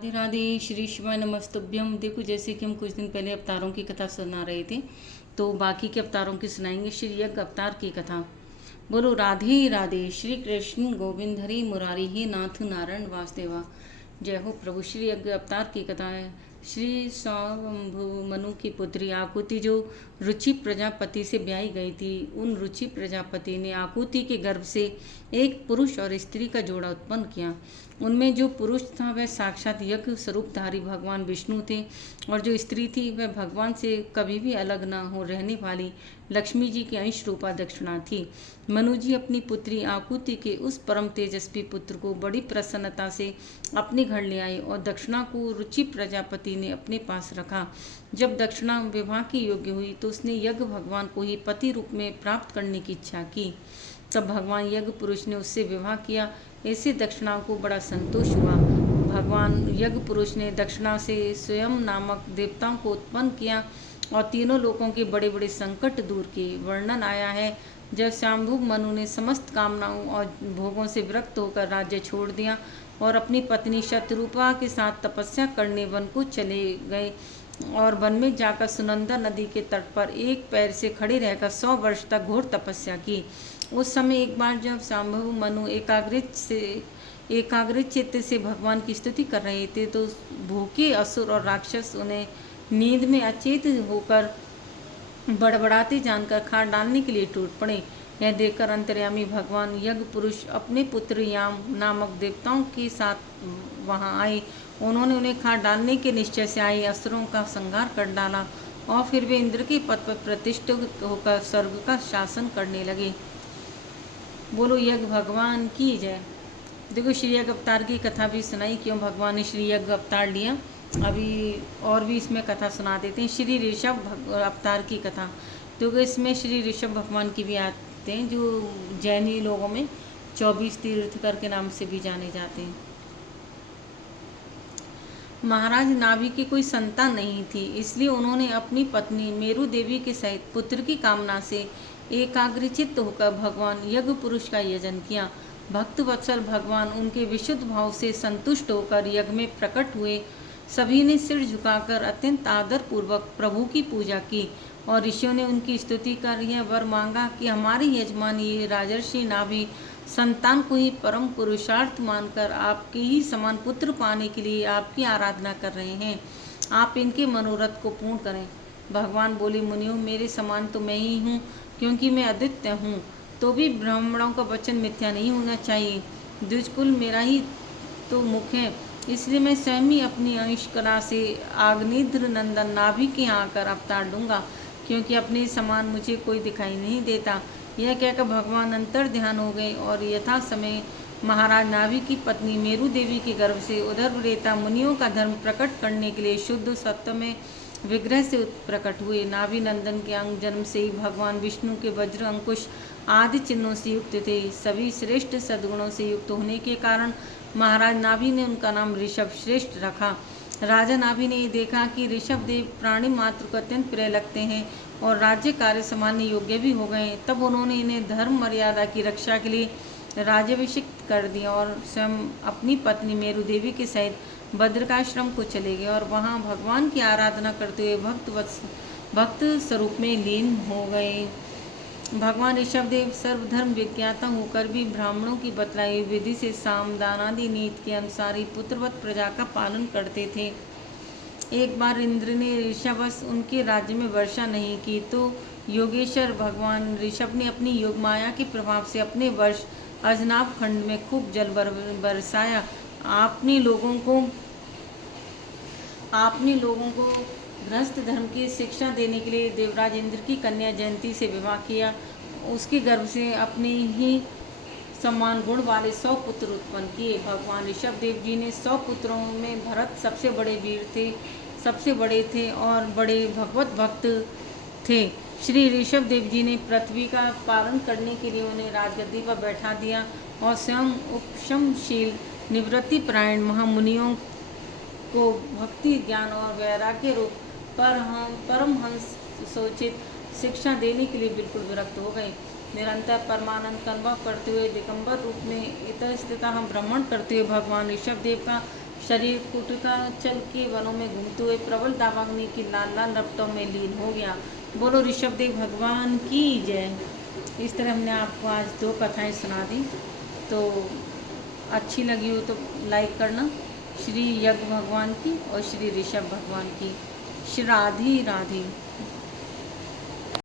राधे राधे। श्री शिवाय नमस्तुभ्यम। देखो, जैसे कि हम कुछ दिन पहले अवतारों की कथा सुना रहे थे, तो बाकी के अवतारों की सुनाएंगे। श्री यज्ञ अवतार की कथा। बोलो राधे राधे। श्री कृष्ण गोविंद हरि मुरारी हे नाथ नारायण वासुदेवा। जय हो प्रभु। श्री यज्ञ अवतार की कथा है। श्री स्वयंभु मनु की पुत्री आकुति जो रुचि प्रजापति से ब्याही गई थी, उन रुचि प्रजापति ने आकुति के गर्भ से एक पुरुष और स्त्री का जोड़ा उत्पन्न किया। उनमें जो पुरुष था वह साक्षात यज्ञ स्वरूपधारी भगवान विष्णु थे, और जो स्त्री थी वह भगवान से कभी भी अलग न हो रहने वाली लक्ष्मी जी की अंश रूपा दक्षिणा थी। मनु जी अपनी पुत्री आकुति के उस परम तेजस्वी पुत्र को बड़ी प्रसन्नता से अपने घर ले आए, और दक्षिणा को रुचि प्रजापति ने अपने पास रखा। जब दक्षिणा विवाह की योग्य हुई तो उसने यज्ञ भगवान को ही पति रूप में प्राप्त करने की इच्छा की। तब भगवान यज्ञ पुरुष ने उससे विवाह किया। ऐसे दक्षिणा को बड़ा संतोष हुआ। भगवान यज्ञ पुरुष ने दक्षिणा से स्वयं नामक देवताओं को उत्पन्न किया और तीनों लोकों के बड़े बड़े संकट दूर किए। वर्णन आया है, जब स्वयंभु मनु ने समस्त कामनाओं और भोगों से विरक्त होकर राज्य छोड़ दिया और अपनी पत्नी शतरूपा के साथ तपस्या करने वन को चले गए, और वन में जाकर सुनंदा नदी के तट पर एक पैर से खड़े रहकर 100 वर्ष तक घोर तपस्या की। उस समय एक बार जब स्वयंभु मनु एकाग्र चित्त से भगवान की स्तुति कर रहे थे, तो भूखे असुर और राक्षस उन्हें नींद में अचेत होकर बड़बड़ाते जानकर खार डालने के लिए टूट पड़े। यह देखकर अंतर्यामी भगवान यज्ञ पुरुष अपने पुत्र याम नामक देवताओं के साथ वहां आए। उन्होंने उन्हें खार डालने के निश्चय से आए असुरों का संहार कर डाला, और फिर वे इंद्र के पद पर प्रतिष्ठित होकर स्वर्ग का शासन करने लगे। बोलो यज्ञ भगवान की जय। देखो, श्री यज्ञ अवतार की कथा भी सुनाई, क्यों भगवान ने श्री यज्ञ अवतार लिया। अभी और भी इसमें कथा सुना देते हैं। श्री ऋषभ अवतार की कथा, तो इसमें श्री ऋषभ भगवान की भी आते हैं, जो जैनी लोगों में 24 तीर्थकर के नाम से भी जाने जाते हैं। महाराज नाभि की कोई संतान नहीं थी, इसलिए उन्होंने अपनी पत्नी मेरु देवी के सहित पुत्र की कामना से एकाग्रचित्त होकर भगवान यज्ञ पुरुष का यजन किया। भक्त वत्सल भगवान उनके विशुद्ध भाव से संतुष्ट होकर यज्ञ में प्रकट हुए। सभी ने सिर झुकाकर अत्यंत आदर पूर्वक प्रभु की पूजा की, और ऋषियों ने उनकी स्तुति कर यह वर मांगा कि हमारे यजमान ये राजर्षि नाभि संतान को ही परम पुरुषार्थ मानकर आपके ही समान पुत्र पाने के लिए आपकी आराधना कर रहे हैं। आप इनके मनोरथ को पूर्ण करें। भगवान बोले, मुनियों, मेरे समान तो मैं ही हूँ, क्योंकि मैं अद्वितीय हूँ। तो भी ब्राह्मणों का वचन मिथ्या नहीं होना चाहिए। द्विजकुल मेरा ही तो मुख है, इसलिए मैं स्वयं ही अपनी अंश कला से आग्नेत्र नंदन नाभि के यहाँ आकर अवतार दूंगा, क्योंकि अपने समान मुझे कोई दिखाई नहीं देता। यह कहकर भगवान अंतर ध्यान हो गए, और यथा समय महाराज नाभि की पत्नी मेरु देवी के गर्भ से उधर रेता मुनियों का धर्म प्रकट करने के लिए शुद्ध सत्व में विग्रह से प्रकट हुए। नाभि नंदन के अंग जन्म से ही भगवान विष्णु के वज्र अंकुश आदि चिन्हों से युक्त थे। सभी श्रेष्ठ सद्गुणों से युक्त होने के कारण महाराज नाभि ने उनका नाम ऋषभ श्रेष्ठ रखा। राजा नाभि ने देखा कि ऋषभ देव प्राणी मात्र को अत्यंत प्रिय लगते हैं और राज्य कार्य संभालने योग्य भी हो गए। तब उन्होंने इन्हें धर्म मर्यादा की रक्षा के लिए राज्याभिषिक्त कर दिया, और स्वयं अपनी पत्नी मेरु देवी के सहित बद्रिकाश्रम को चले गए, और वहां भगवान की आराधना करते हुए भक्त स्वरूप में लीन हो गए। भगवान ऋषभदेव सर्वधर्म विज्ञाता होकर भी ब्राह्मणों की बतलाई विधि से सामदानादि नीति के अनुसार ही पुत्रवत प्रजा का पालन करते थे। एक बार इंद्र ने ऋषभवश उनके राज्य में वर्षा नहीं की, तो योगेश्वर भगवान ऋषभ ने अपनी योग माया के प्रभाव से अपने वर्ष अजनाब खंड में खूब जल बरसाया। आपने लोगों को गृहस्थ धर्म की शिक्षा देने के लिए देवराज इंद्र की कन्या जयंती से विवाह किया। उसके गर्भ से अपने ही समान गुण वाले 100 पुत्र उत्पन्न किए। भगवान ऋषभ देव जी ने 100 पुत्रों में भरत सबसे बड़े थे और बड़े भगवत भक्त थे। श्री ऋषभ देव जी ने पृथ्वी का पालन करने के लिए उन्हें राजगद्दी पर बैठा दिया, और स्वयं उपशमशील निवृत्ति परायण महामुनियों को भक्ति ज्ञान और वैराग्य रूप परमहंस सोचित शिक्षा देने के लिए बिल्कुल विरक्त हो गए। निरंतर परमानंद का अनुभव करते हुए दिगंबर रूप में इतस्ततः भ्रमण करते हुए भगवान ऋषभ देव का शरीर कुटका चल के वनों में घूमते हुए प्रबल दावाग्नि की लाल लाल रपटों में लीन हो गया। बोलो ऋषभदेव भगवान की जय। इस तरह हमने आपको आज 2 कथाएं सुना दी, तो अच्छी लगी हो तो लाइक करना। श्री यज्ञ भगवान की और श्री ऋषभ भगवान की। श्री राधे राधे।